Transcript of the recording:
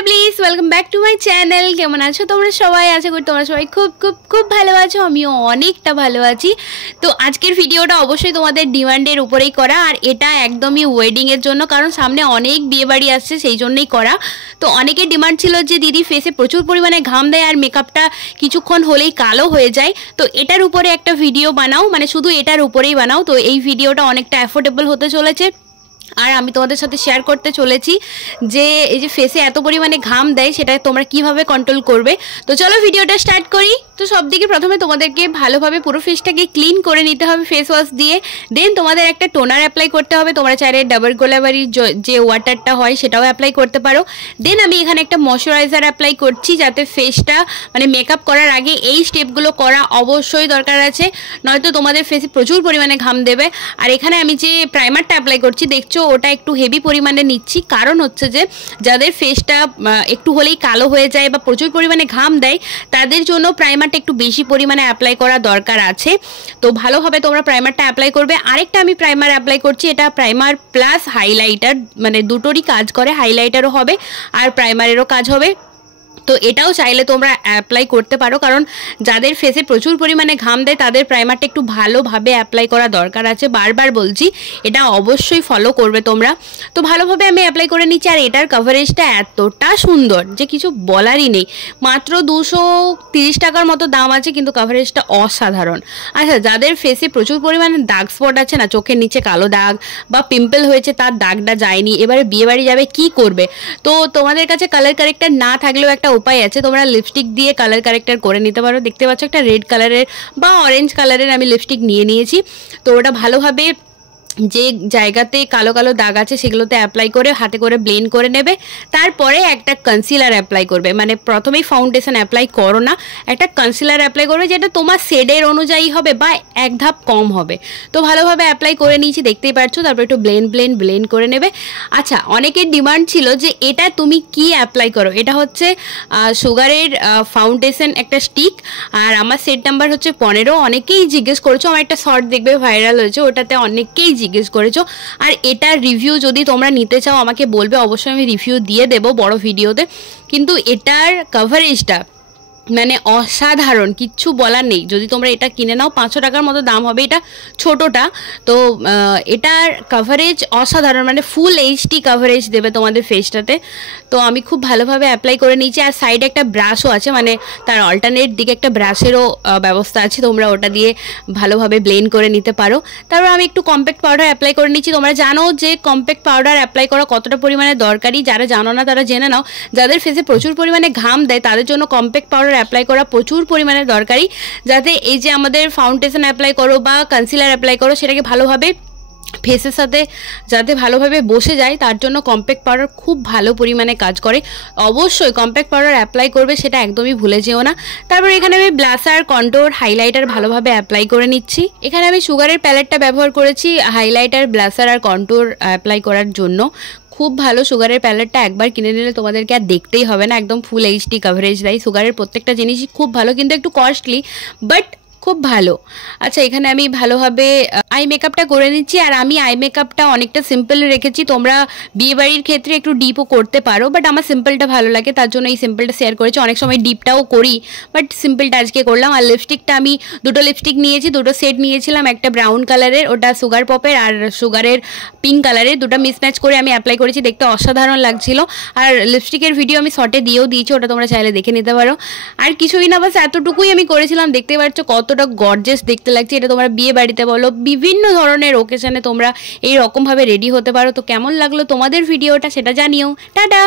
লাভলিস welcome back to my channel. কেমন আছো তোমরা সবাই? আশা করি তোমরা সবাই খুব খুব খুব ভালো আছো, আমিও অনেকটা ভালো আছি। তো আজকের ভিডিওটা অবশ্যই তোমাদের ডিমান্ডের উপরেই করা, আর এটা একদমই ওয়েডিংয়ের জন্য, কারণ সামনে অনেক বিয়েবাড়ি আসছে সেই জন্যই করা। তো অনেকের ডিমান্ড ছিল যে দিদি ফেসে প্রচুর পরিমাণে ঘাম দেয় আর মেকআপটা কিছুক্ষণ হলেই কালো হয়ে যায়, তো এটার উপরে একটা ভিডিও বানাও, মানে শুধু এটার উপরেই বানাও। তো এই ভিডিওটা অনেকটা অ্যাফোর্ডেবল হতে চলেছে, আর আমি তোমাদের সাথে শেয়ার করতে চলেছি যে এই যে ফেসে এত পরিমাণে ঘাম দেয় সেটা তোমরা কিভাবে কন্ট্রোল করবে। তো চলো ভিডিওটা স্টার্ট করি। তো সব দিকে প্রথমে তোমাদেরকে ভালোভাবে পুরো ফেসটাকে ক্লিন করে নিতে হবে ফেস ওয়াশ দিয়ে। দেন তোমাদের একটা টোনার অ্যাপ্লাই করতে হবে, তোমরা চাইলে ডাবল গোলাবারির যে ওয়াটারটা হয় সেটাও অ্যাপ্লাই করতে পারো। দেন আমি এখানে একটা ময়শ্চারাইজার অ্যাপ্লাই করছি, যাতে ফেসটা মানে মেকআপ করার আগে এই স্টেপগুলো করা অবশ্যই দরকার আছে, নয়তো তোমাদের ফেসে প্রচুর পরিমাণে ঘাম দেবে। আর এখানে আমি যে প্রাইমারটা অ্যাপ্লাই করছি দেখছো ওটা একটু হেভি পরিমাণে নিচ্ছি, কারণ হচ্ছে যে যাদের ফেসটা একটু হলেই কালো হয়ে যায় বা প্রচুর পরিমাণে ঘাম দেয় তাদের জন্য প্রাইমারটা একটু বেশি পরিমাণে অ্যাপ্লাই করা দরকার আছে। তো ভালোভাবে তোমরা প্রাইমারটা অ্যাপ্লাই করবে। আরেকটা আমি প্রাইমার অ্যাপ্লাই করছি, এটা প্রাইমার প্লাস হাইলাইটার, মানে দুটোরই কাজ করে, হাইলাইটারও হবে আর প্রাইমারেরও কাজ হবে। তো এটাও চাইলে তোমরা অ্যাপ্লাই করতে পারো, কারণ যাদের ফেসে প্রচুর পরিমাণে ঘাম দেয় তাদের প্রাইমারটা একটু ভালোভাবে অ্যাপ্লাই করা দরকার আছে। বারবার বলছি, এটা অবশ্যই ফলো করবে তোমরা। তো ভালোভাবে আমি অ্যাপ্লাই করে নিচ্ছি, আর এটার কভারেজটা এতটা সুন্দর যে কিছু বলারই নেই। মাত্র 230 টাকার মতো দাম আছে, কিন্তু কভারেজটা অসাধারণ। আচ্ছা, যাদের ফেসে প্রচুর পরিমাণে দাগ স্পট আছে না, চোখের নিচে কালো দাগ বা পিম্পল হয়েছে, তার দাগটা যায়নি, এবারে বিয়েবাড়ি যাবে কি করবে? তো তোমাদের কাছে কালার কারেক্টার না থাকলেও একটা উপায় আছে, তোমরা লিপস্টিক দিয়ে কালার কারেক্টার করে নিতে পারো। দেখতে পাচ্ছ একটা রেড কালারের বা অরেঞ্জ কালারের আমি লিপস্টিক নিয়ে নিয়েছি। তো ওটা ভালোভাবে যে জায়গাতে কালো কালো দাগ আছে সেগুলোতে অ্যাপ্লাই করে হাতে করে ব্লেন্ড করে নেবে। তারপরে একটা কনসিলার অ্যাপ্লাই করবে, মানে প্রথমেই ফাউন্ডেশন অ্যাপ্লাই করো না, একটা কনসিলার অ্যাপ্লাই করবে যেটা তোমার শেডের অনুযায়ী হবে বা এক ধাপ কম হবে। তো ভালোভাবে অ্যাপ্লাই করে নিয়েছি, দেখতেই পাচ্ছ। তারপর একটু ব্লেন্ড করে নেবে। আচ্ছা, অনেকের ডিমান্ড ছিল যে এটা তুমি কি অ্যাপ্লাই করো। এটা হচ্ছে সুগারের ফাউন্ডেশন একটা স্টিক, আর আমার সেট নাম্বার হচ্ছে 15। অনেকেই জিজ্ঞেস করেছো, আমার একটা শর্ট দেখবে ভাইরাল হয়েছে, ওটাতে অনেকেই জিজ্ঞেস করেছো। আর এটার রিভিউ যদি তোমরা নিতে চাও আমাকে বলবে, অবশ্যই আমি রিভিউ দিয়ে দেবো বড় ভিডিওতে। কিন্তু এটার কভারেজটা মানে অসাধারণ, কিচ্ছু বলার নেই। যদি তোমরা এটা কিনে নাও 500 টাকার মতো দাম হবে এটা ছোটোটা। তো এটার কভারেজ অসাধারণ, মানে ফুল এইচডি কভারেজ দেবে তোমাদের ফেসটাতে। তো আমি খুব ভালোভাবে অ্যাপ্লাই করে নিয়েছি, আর সাইডে একটা ব্রাশও আছে, মানে তার অল্টারনেট দিকে একটা ব্রাশেরও ব্যবস্থা আছে, তোমরা ওটা দিয়ে ভালোভাবে ব্লেন্ড করে নিতে পারো। তারপর আমি একটু কম্প্যাক্ট পাউডার অ্যাপ্লাই করে নিচ্ছি। তোমরা জানো যে কম্প্যাক্ট পাউডার অ্যাপ্লাই করা কতটা পরিমাণে দরকারি, যারা জানো না তারা জেনে নাও। যাদের ফেসে প্রচুর পরিমাণে ঘাম দেয় তাদের জন্য কম্প্যাক্ট পাউডার অ্যাপ্লাই করা প্রচুর পরিমাণে দরকারি, যাতে এই যে আমাদের ফাউন্ডেশন অ্যাপ্লাই করো বা কনসিলার অ্যাপ্লাই করো সেটাকে ভালোভাবে ফেসের সাথে যাতে ভালোভাবে বসে যায়, তার জন্য কম্প্যাক্ট পাউডার খুব ভালো পরিমাণে কাজ করে। অবশ্যই কম্প্যাক্ট পাউডার অ্যাপ্লাই করবে, সেটা একদমই ভুলে যেও না। তারপর এখানে আমি ব্লাশার, কন্ট্যুর, হাইলাইটার ভালোভাবে অ্যাপ্লাই করে নিচ্ছি। এখানে আমি সুগারের প্যালেটটা ব্যবহার করেছি হাইলাইটার, ব্লাশার আর কন্ট্যুর অ্যাপ্লাই করার জন্য। খুব ভালো সুগারের প্যালেটটা, একবার কিনে নিলে তোমাদেরকে আর দেখতেই হবে না, একদম ফুল এইচডি কভারেজ দেয়। সুগারের প্রত্যেকটা জিনিসই খুব ভালো, কিন্তু একটু কস্টলি, বাট খুব ভালো। আচ্ছা, এখানে আমি ভালোভাবে আই মেকআপটা করে নিচ্ছি, আর আমি আই মেকআপটা অনেকটা সিম্পল রেখেছি। তোমরা বিয়েবাড়ির ক্ষেত্রে একটু ডিপও করতে পারো, বাট আমার সিম্পলটা ভালো লাগে, তার জন্য এই সিম্পলটা শেয়ার করেছি। অনেক সময় ডিপটাও করি, বাট সিম্পলটা আজকে করলাম। আর লিপস্টিকটা আমি দুটো লিপস্টিক নিয়েছি, দুটো সেট নিয়েছিলাম, একটা ব্রাউন কালারের, ওটা সুগার পপের, আর সুগারের পিঙ্ক কালারের, দুটো মিসম্যাচ করে আমি অ্যাপ্লাই করেছি, দেখতে অসাধারণ লাগছিল। আর লিপস্টিকের ভিডিও আমি শর্টে দিয়েও দিয়েছি, ওটা তোমরা চাইলে দেখে নিতে পারো। আর কিছুই না, বাস এতটুকুই আমি করেছিলাম। দেখতে পাচ্ছ কতটা গর্জিয়াস দেখতে লাগছে। এটা তোমরা বিয়ে বাড়িতে বলো, বিভিন্ন ধরনের ওকেশনে তোমরা এই রকমভাবে রেডি হতে পারো। তো কেমন লাগলো তোমাদের ভিডিওটা সেটা জানিও। টাটা।